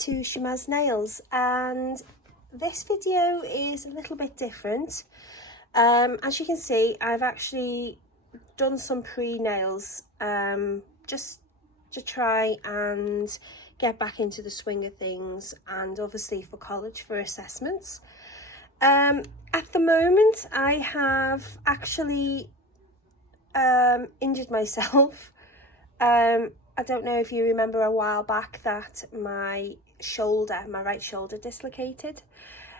to Shema's Nails, and this video is a little bit different. As you can see, I've actually done some pre-nails just to try and get back into the swing of things, and obviously for college, for assessments. At the moment I have actually injured myself. I don't know if you remember a while back that my right shoulder dislocated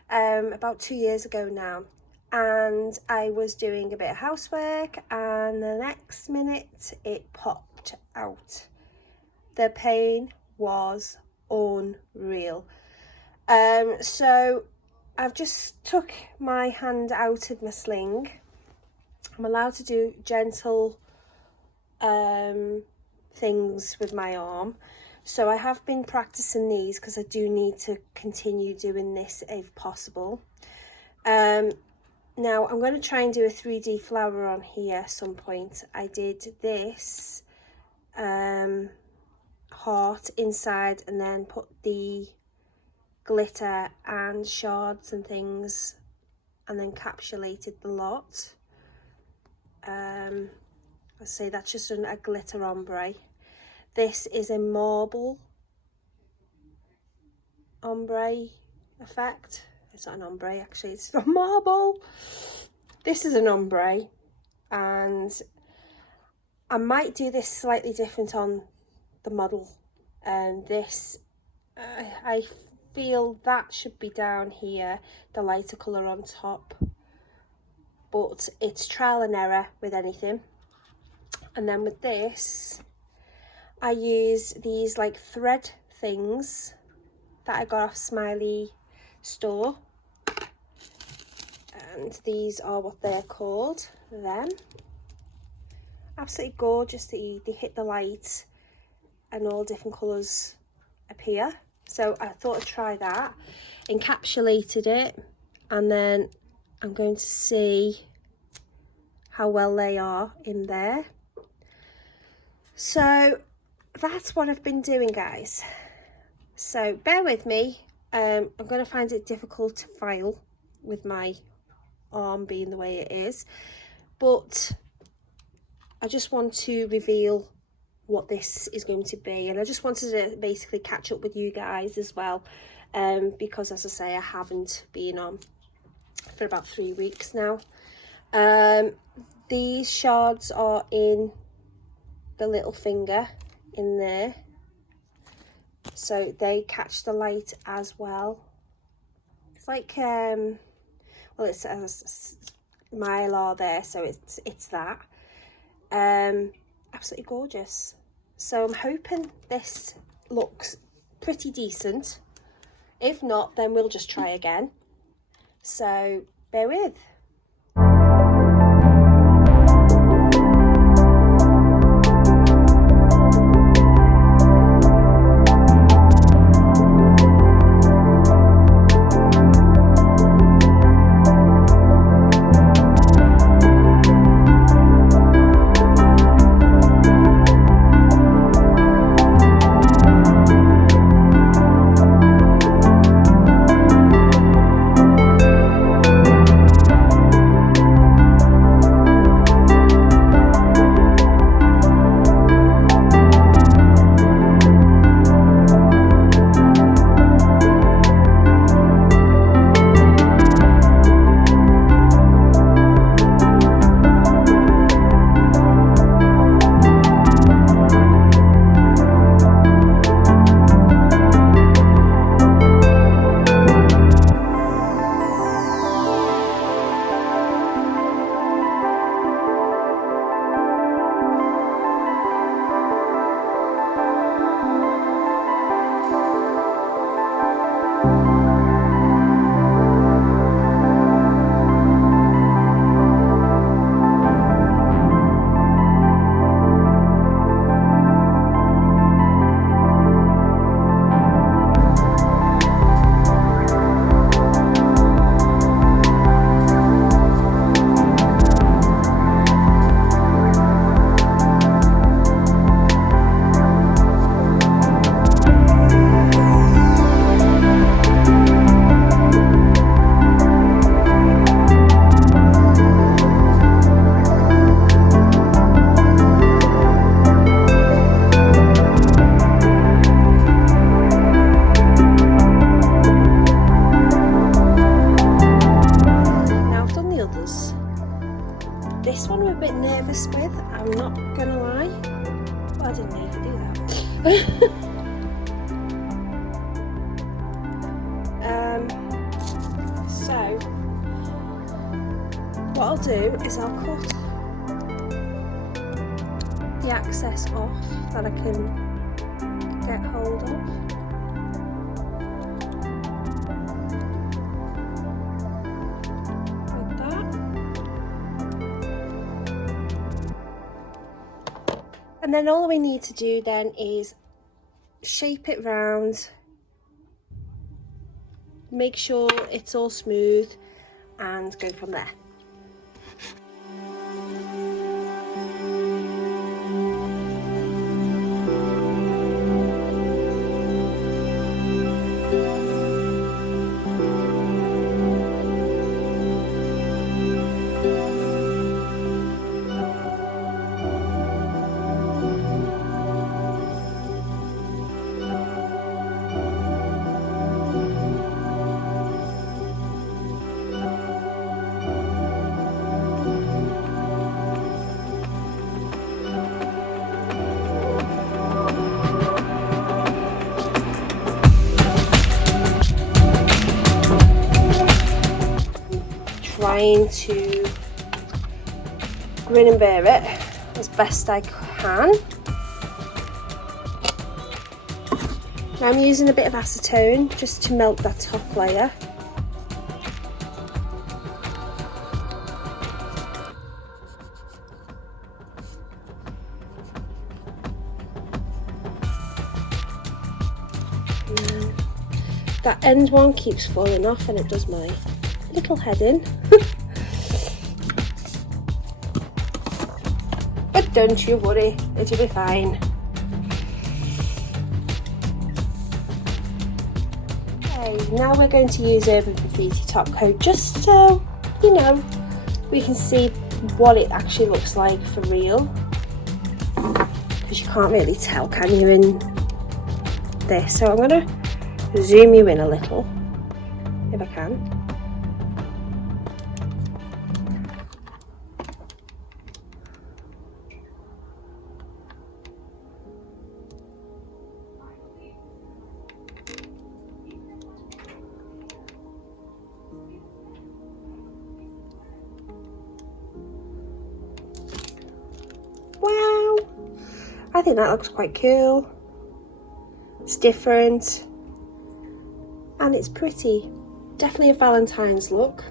about 2 years ago now, and I was doing a bit of housework and the next minute it popped out. The pain was unreal. So I've just took my hand out of my sling. I'm allowed to do gentle things with my arm, so I have been practicing these because I do need to continue doing this if possible. Now I'm going to try and do a 3D flower on here at some point. I did this heart inside and then put the glitter and shards and things and then encapsulated the lot. Let's say that's just a glitter ombre. This is a marble ombre effect. It's not an ombre, actually, it's a marble. This is an ombre, and I might do this slightly different on the model. And this, I feel that should be down here, the lighter colour on top. But it's trial and error with anything. And then with this, I use these like thread things that I got off Smiley store, and these are what they're called. Then absolutely gorgeous. They hit the light and all different colours appear, so I thought I'd try that. Encapsulated it, and then I'm going to see how well they are in there. So that's what I've been doing, guys, so bear with me. I'm going to find it difficult to file with my arm being the way it is, but I just want to reveal what this is going to be, and I just wanted to basically catch up with you guys as well, because as I say, I haven't been on for about 3 weeks now. These shards are in the little finger in there, so they catch the light as well. It's like well, it's a mylar there, so it's that absolutely gorgeous. So I'm hoping this looks pretty decent. If not, then we'll just try again, so bear with. bit nervous with, I'm not gonna lie. Well, I didn't need to do that. So what I'll do is I'll cut the excess off that I can get hold of. Like that. And then all we need to do then is shape it round, make sure it's all smooth, and go from there. Trying to grin and bear it as best I can. Now I'm using a bit of acetone just to melt that top layer. That end one keeps falling off and it does my little head in. But don't you worry, it'll be fine. Okay, now we're going to use Urban Graffiti top coat just so, you know, we can see what it actually looks like for real. Because you can't really tell, can you, in this. So I'm going to zoom you in a little, if I can. Wow, I think that looks quite cool. It's different and it's pretty. Definitely a Valentine's look.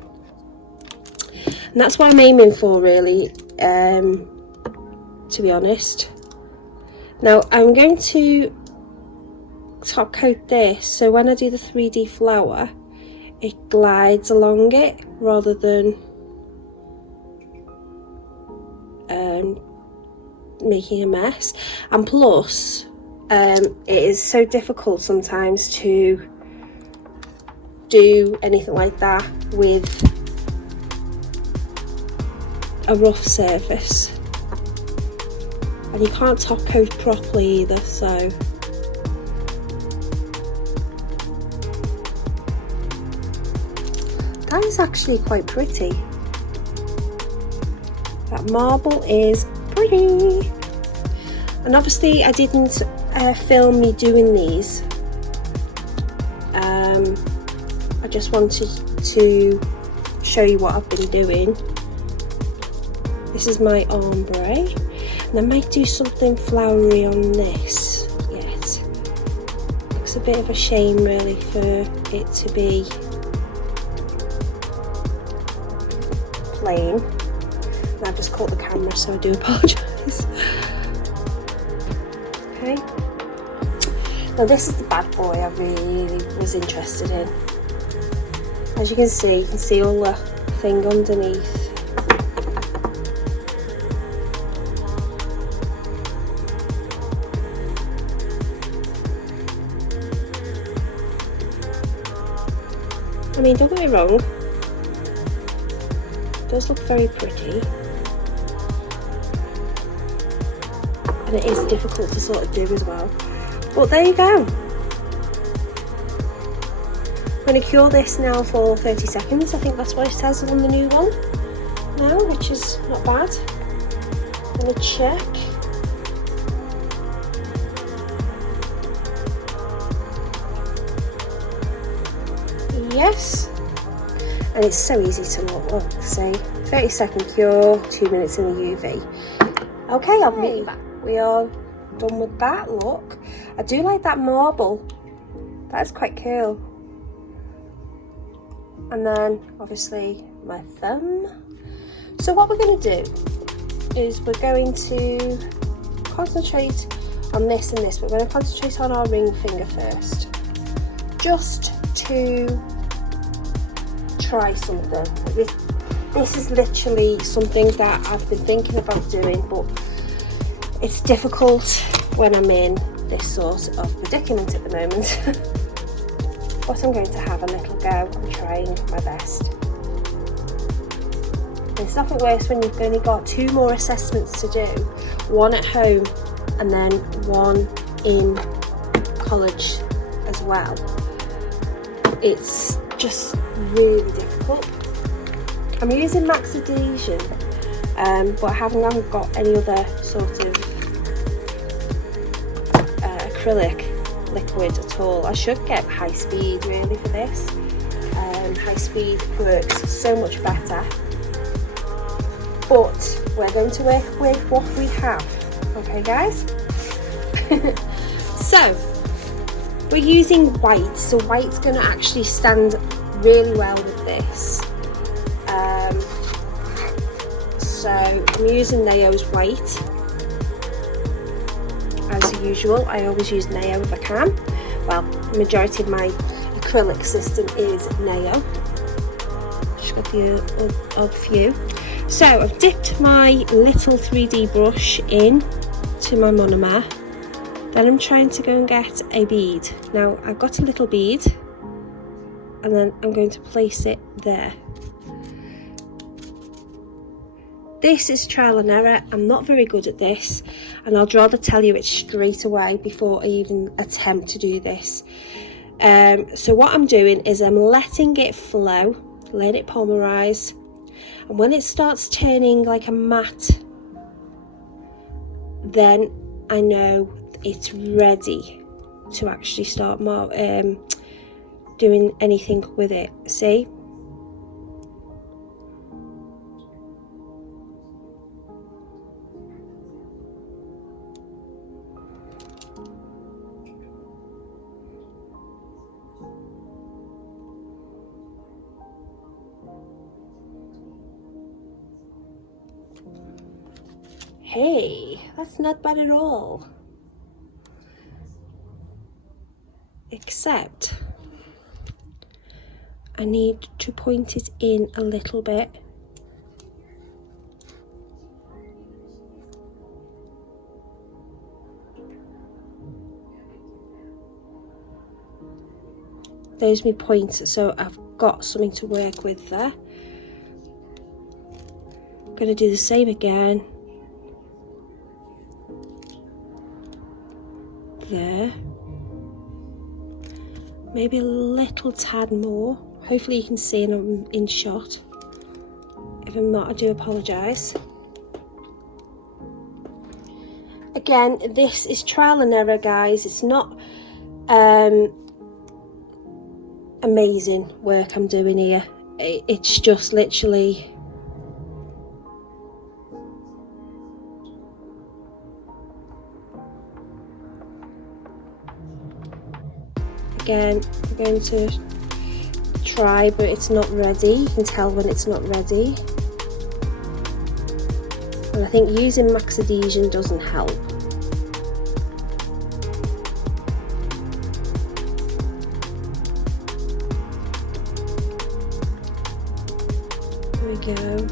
And that's what I'm aiming for, really, to be honest. Now I'm going to top coat this so when I do the 3D flower it glides along it rather than making a mess. And plus it is so difficult sometimes to do anything like that with a rough surface, and you can't top coat properly either, so that is actually quite pretty. That marble is pretty. And obviously I didn't film me doing these. I just wanted to show you what I've been doing. This is my ombre, and I might do something flowery on this yet. Looks a bit of a shame really for it to be plain. And I've just caught the camera, so I do apologise. Okay. Now this is the bad boy I really was interested in. As you can see all the thing underneath. I mean, don't get me wrong, it does look very pretty. And it is difficult to sort of do as well. But there you go. I'm going to cure this now for 30 seconds. I think that's what it says on the new one now, which is not bad. gonna check. Yes, and it's so easy to look. See, 30-second cure, 2 minutes in the UV. Okay, I'll meet you back. We are done with that. Look, I do like that marble. That's quite cool. And then obviously my thumb. So what we're going to do is we're going to concentrate on this and this, but we're going to concentrate on our ring finger first, just to try something. This is literally something that I've been thinking about doing, but it's difficult when I'm in this sort of predicament at the moment. But I'm going to have a little go. I'm trying my best. It's nothing worse when you've only got 2 more assessments to do, one at home and then one in college as well. It's just really difficult. I'm using max adhesion, but I haven't got any other sort of acrylic liquid at all. I should get high speed really for this. High speed works so much better, but we're going to work with what we have. Okay guys? So we're using white, so white's going to actually stand really well with this. So I'm using Neo's white as usual. I always use Neo if I can. Well, the majority of my acrylic system is Neo. Just got the odd few. So I've dipped my little 3D brush in to my monomer. Then I'm trying to go and get a bead. Now I've got a little bead, and then I'm going to place it there. This is trial and error. I'm not very good at this, and I'd rather tell you it straight away before I even attempt to do this. So what I'm doing is I'm letting it flow, letting it polarize, and when it starts turning like a matte, then I know it's ready to actually start doing anything with it. See? Hey, that's not bad at all. Except I need to point it in a little bit. There's my point, so I've got something to work with there. I'm going to do the same again. There. Maybe a little tad more. Hopefully you can see and I'm in shot. If I'm not, I do apologise. Again, this is trial and error, guys. It's not amazing work I'm doing here. It's just literally again, I'm going to try, but it's not ready. You can tell when it's not ready. And I think using max adhesion doesn't help. There we go.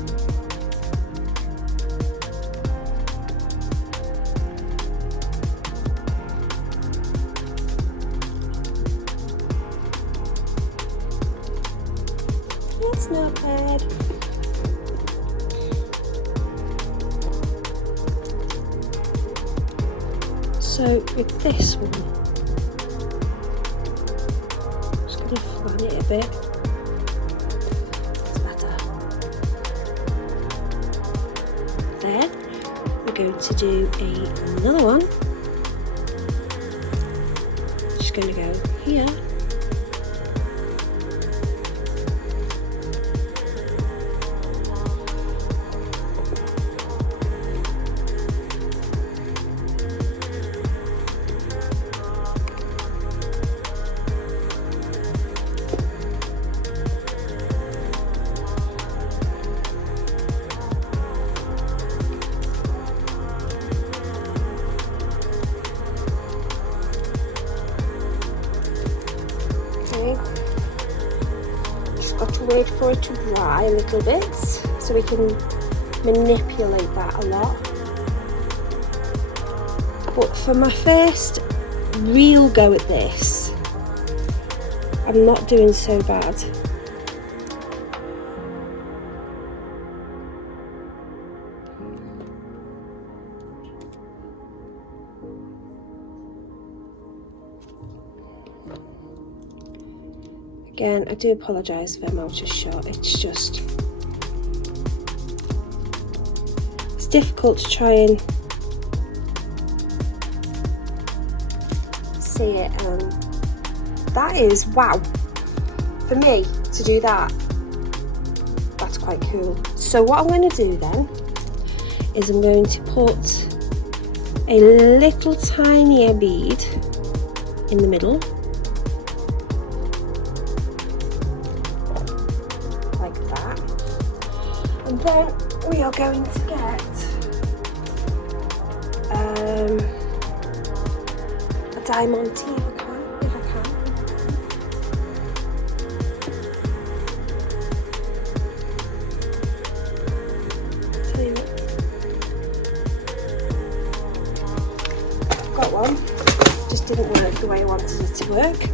That's not bad. So with this one, I'm just going to flan it a bit. That's better. Then we're going to do another one. Just going to go here. Just got to wait for it to dry a little bit so we can manipulate that a lot. But for my first real go at this, I'm not doing so bad. Again, I do apologise if I'm out of shot, it's just, it's difficult to try and see it, and that is, wow, for me to do that, that's quite cool. So what I'm going to do then, is I'm going to put a little tinier bead in the middle. And then we are going to get a diamond tea if I can. Tell you what, I've got one, just didn't work the way I wanted it to work.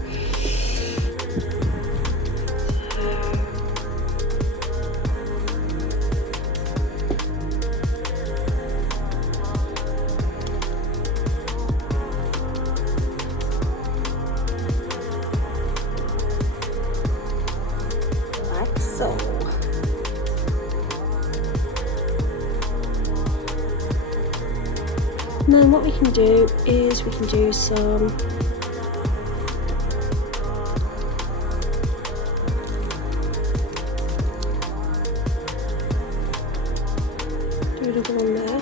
So, and then what we can do is we can do some do another one there.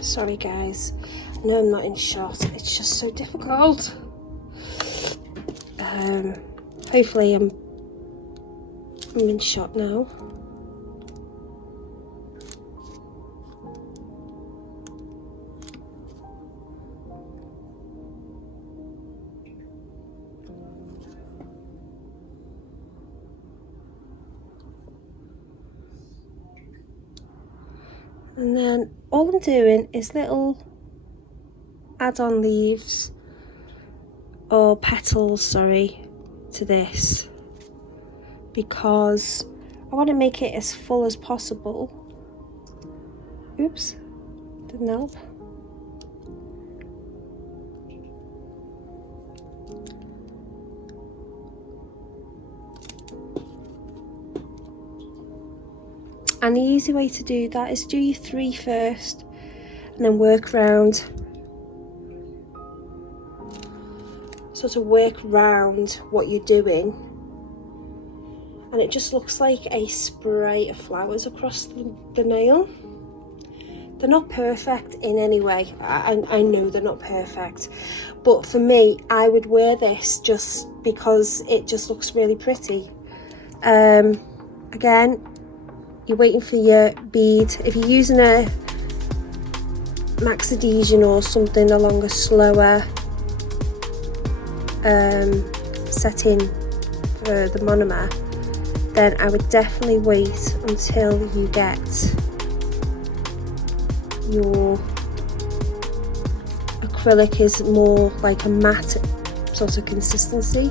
Sorry guys, no, I'm not in shot, it's just so difficult. Hopefully I'm in shot now. And then all I'm doing is little add-on leaves or petals, sorry, to this, because I want to make it as full as possible. Oops, didn't help. And the easy way to do that is do your 3 first and then work round, sort of work round what you're doing, and it just looks like a spray of flowers across the nail. They're not perfect in any way, I know they're not perfect, but for me, I would wear this just because it just looks really pretty. Again, you're waiting for your bead. If you're using a max adhesion or something along a slower setting for the monomer, then I would definitely wait until you get your acrylic is more like a matte sort of consistency.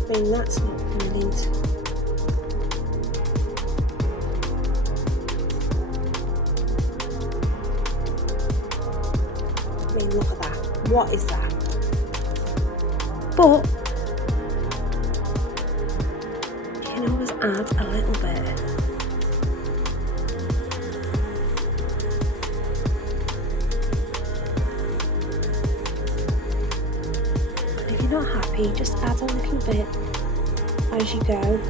I mean, that's not brilliant. I mean, look at that. What is that? But you can always add a little bit. And if you're not happy, just add a little bit as you go.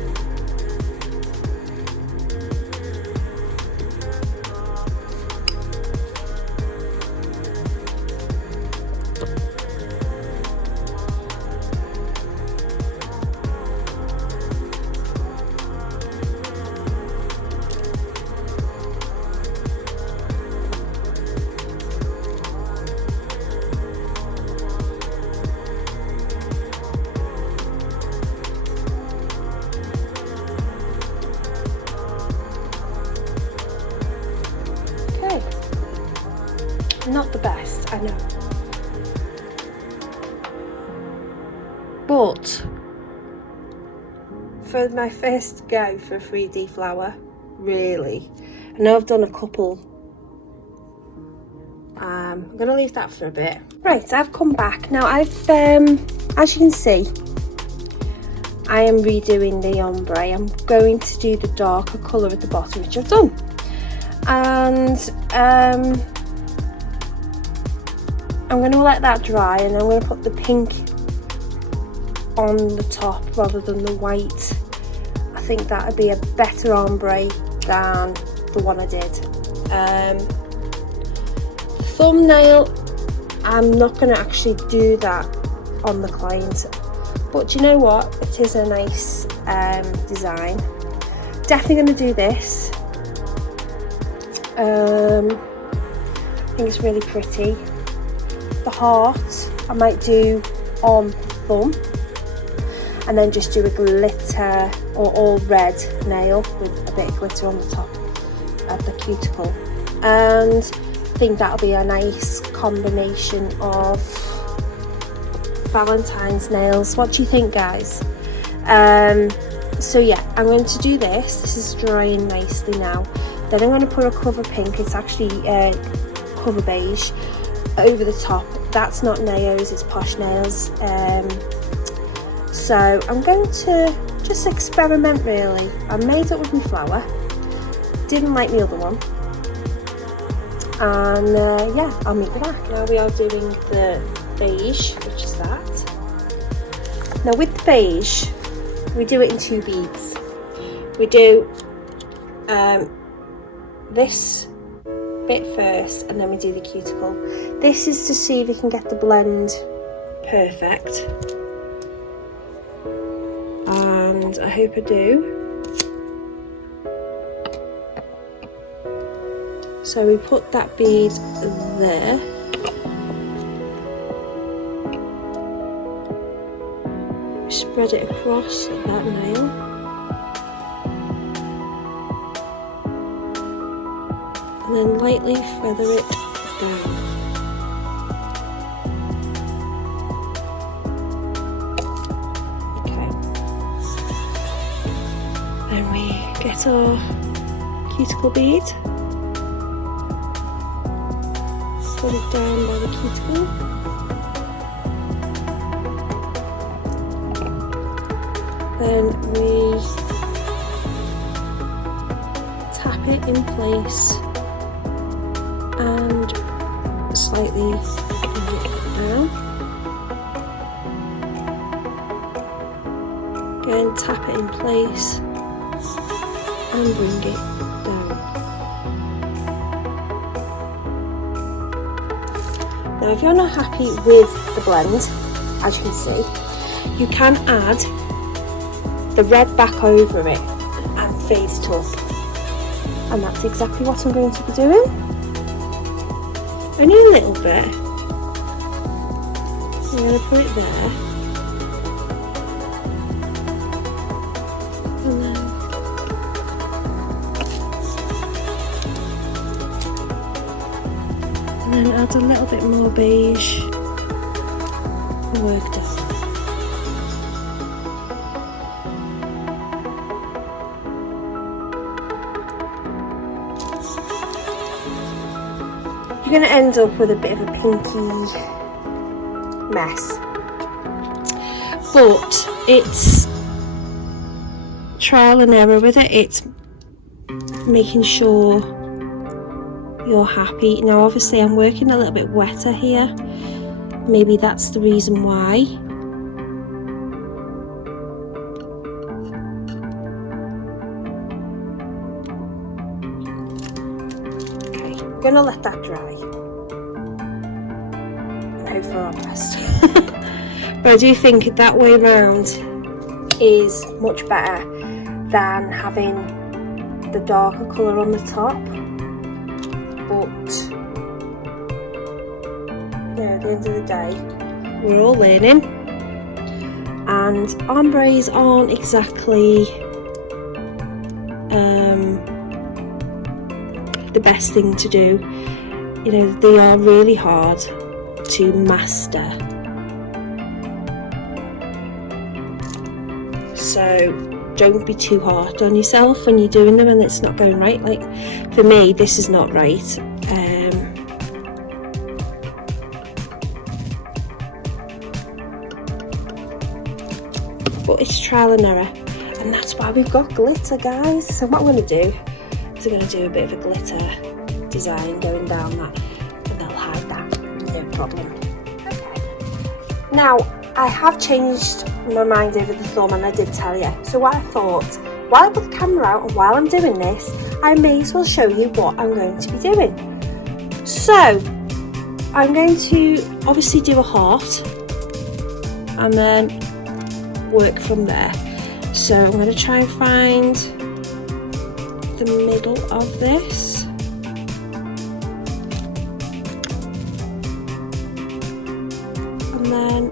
Not the best, I know. But for my first go for a 3D flower, really, I know I've done a couple. I'm going to leave that for a bit. Right, I've come back. Now I've, as you can see, I am redoing the ombre. I'm going to do the darker colour at the bottom, which I've done. And I'm going to let that dry, and I'm going to put the pink on the top rather than the white. I think that would be a better ombre than the one I did. Thumbnail, I'm not going to actually do that on the client, but you know what, it is a nice design. Definitely going to do this. I think it's really pretty. The heart I might do on the thumb, and then just do a glitter or all red nail with a bit of glitter on the top of the cuticle, and I think that'll be a nice combination of Valentine's nails. What do you think, guys? So yeah, I'm going to do this is drying nicely now. Then I'm going to put a cover pink, it's actually cover beige, over the top. That's not nails, it's Posh Nails. So I'm going to just experiment really. I made it with my flower, didn't like the other one, and yeah, I'll meet you back. Now we are doing the beige, which is that. Now with the beige, we do it in 2 beads. We do this bit first, and then we do the cuticle. This is to see if we can get the blend perfect, and I hope I do. So we put that bead there, spread it across that nail, and then lightly feather it down. Okay. Then we get our cuticle bead, put it down by the cuticle, then we tap it in place and slightly bring it down. Again, tap it in place and bring it down. Now if you're not happy with the blend, as you can see, you can add the red back over it and fade it up. And that's exactly what I'm going to be doing. Only a little bit. I'm going to put it there. And then add a little bit more beige. Work done. You're going to end up with a bit of a pinky mess, but it's trial and error with it. It's making sure you're happy. Now obviously I'm working a little bit wetter here, maybe that's the reason why. Okay, I'm gonna let that dry and hope for our best. But I do think that way around is much better than having the darker colour on the top. But you know, at the end of the day, we're all learning, and ombres aren't exactly the best thing to do. You know, they are really hard to master. So don't be too hard on yourself when you're doing them and it's not going right. Like for me, this is not right. But it's trial and error, and that's why we've got glitter, guys. So what I'm going to do is I'm going to do a bit of a glitter design going down that, and they'll hide that, no problem. Okay. Now I have changed my mind over the thumb, and I did tell you. So what I thought, while I put the camera out and while I'm doing this, I may as well show you what I'm going to be doing. So I'm going to obviously do a heart and then work from there. So I'm going to try and find the middle of this. And then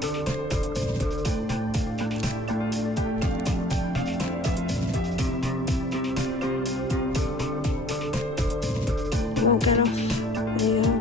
it won't get off. There you go.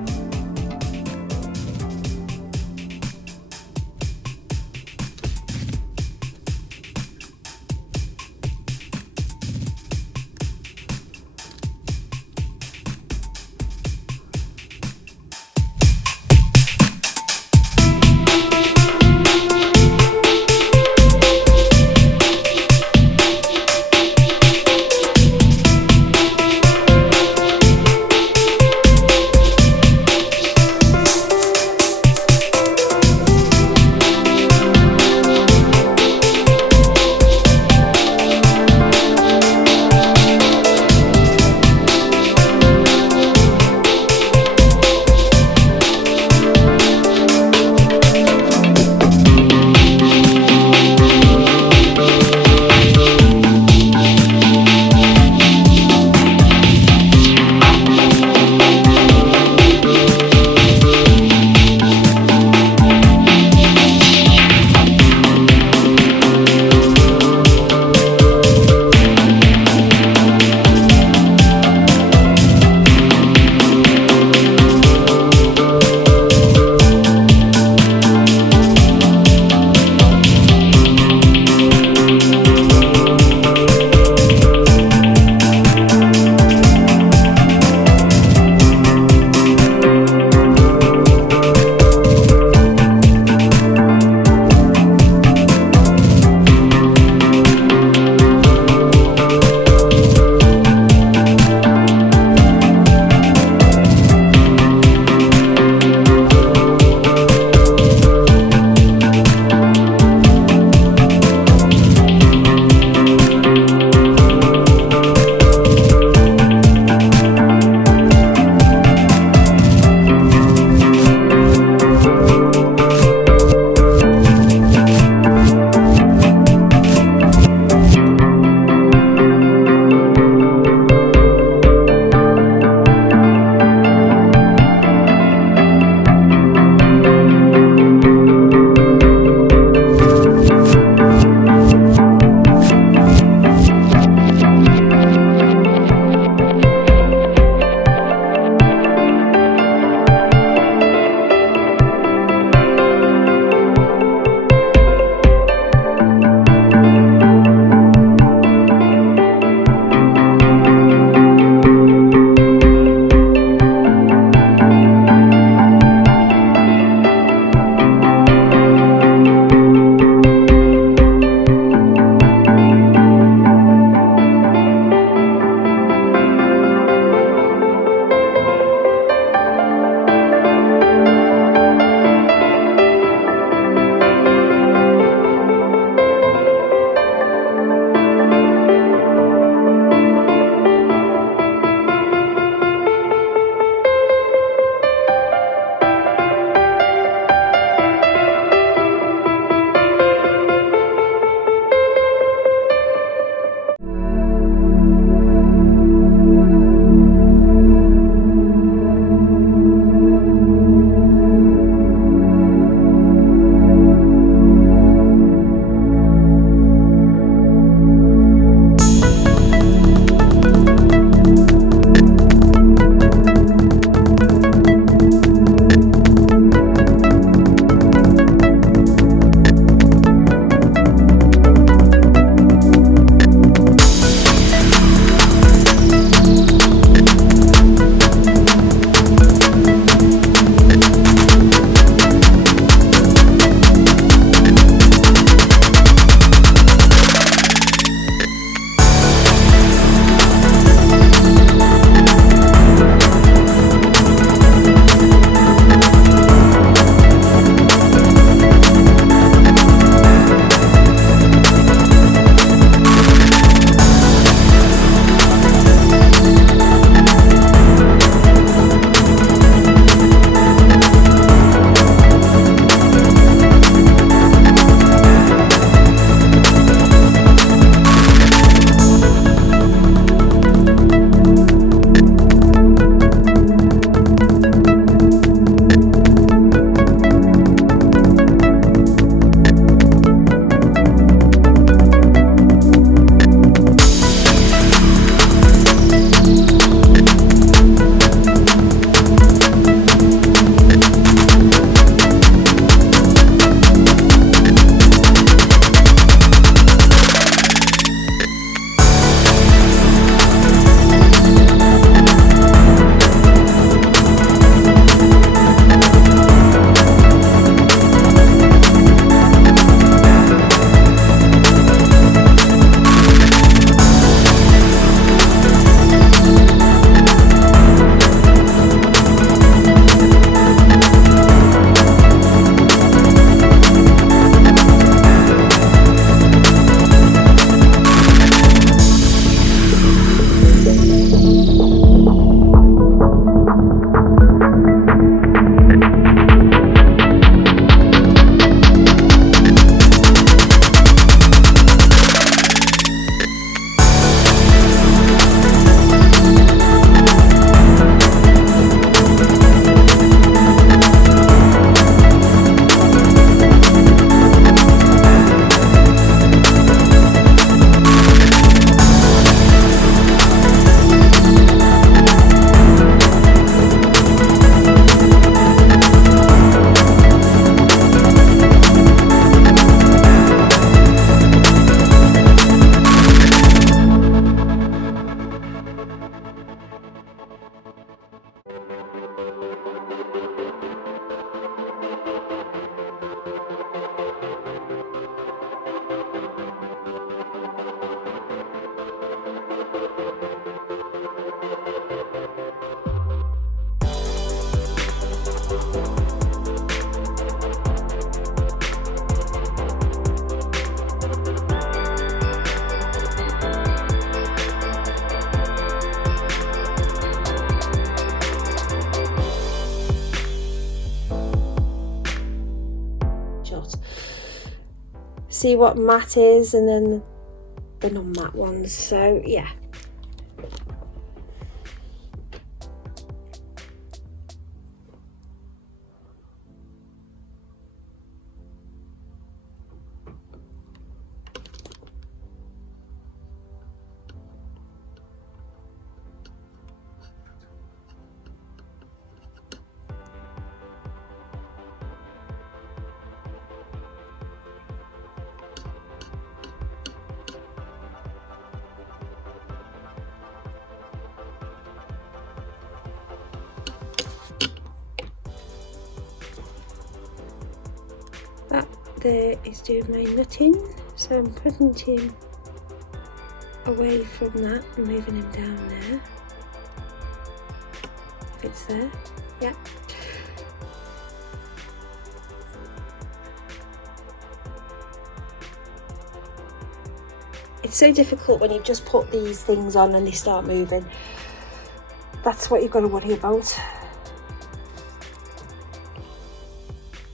See what matte is, and then the non-matte ones. So yeah. That there is doing my nutting, so I'm putting him away from that and moving him down there. If it's there, yeah. It's so difficult when you just put these things on and they start moving. That's what you've got to worry about.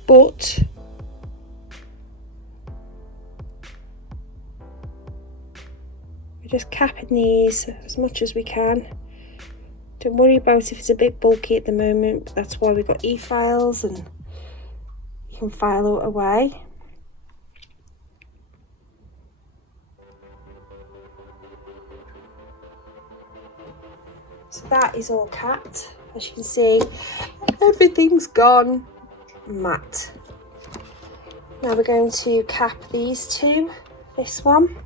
But we're just capping these as much as we can. Don't worry about if it's a bit bulky at the moment, but that's why we've got e-files and you can file it away. So that is all capped. As you can see, everything's gone matte. Now we're going to cap these two. This one.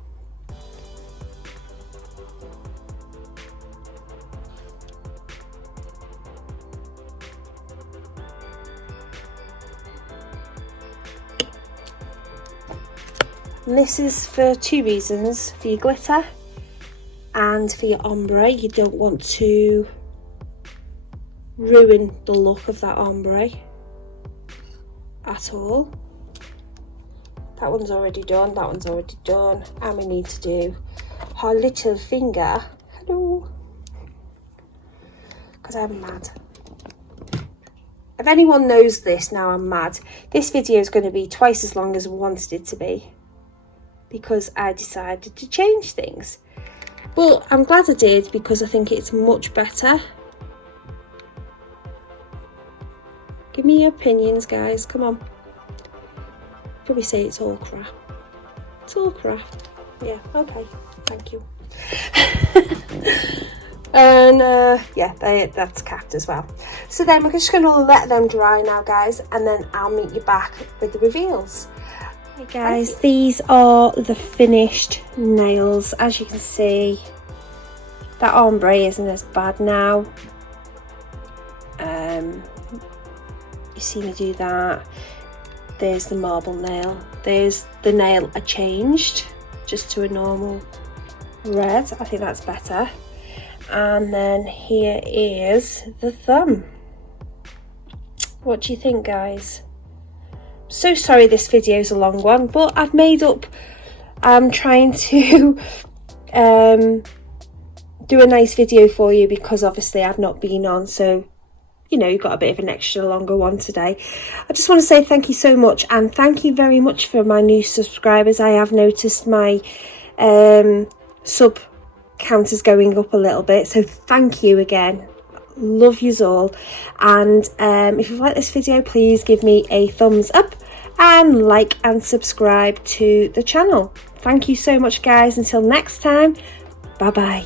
And this is for two reasons: for your glitter and for your ombre. You don't want to ruin the look of that ombre at all. That one's already done, that one's already done, and we need to do her little finger. Hello, because I'm mad. If anyone knows this, now I'm mad. This video is going to be twice as long as I wanted it to be, because I decided to change things. But I'm glad I did, because I think it's much better. Give me your opinions, guys, come on. Probably say it's all crap. It's all crap. Yeah, okay, thank you. And yeah, that's capped as well. So then we're just going to let them dry now, guys, and then I'll meet you back with the reveals. Hey guys, these are the finished nails. As you can see, that ombre isn't as bad now. You see me do that. There's the marble nail. There's the nail I changed just to a normal red. I think that's better. And then here is the thumb. What do you think, guys? So sorry this video is a long one, but I've made up. I'm trying to do a nice video for you, because obviously I've not been on, so you know, you've got a bit of an extra longer one today. I just want to say thank you so much, and thank you very much for my new subscribers. I have noticed my sub count is going up a little bit, so thank you again. Love yous all. And if you've liked this video, please give me a thumbs up and like and subscribe to the channel. Thank you so much, guys. Until next time, bye bye.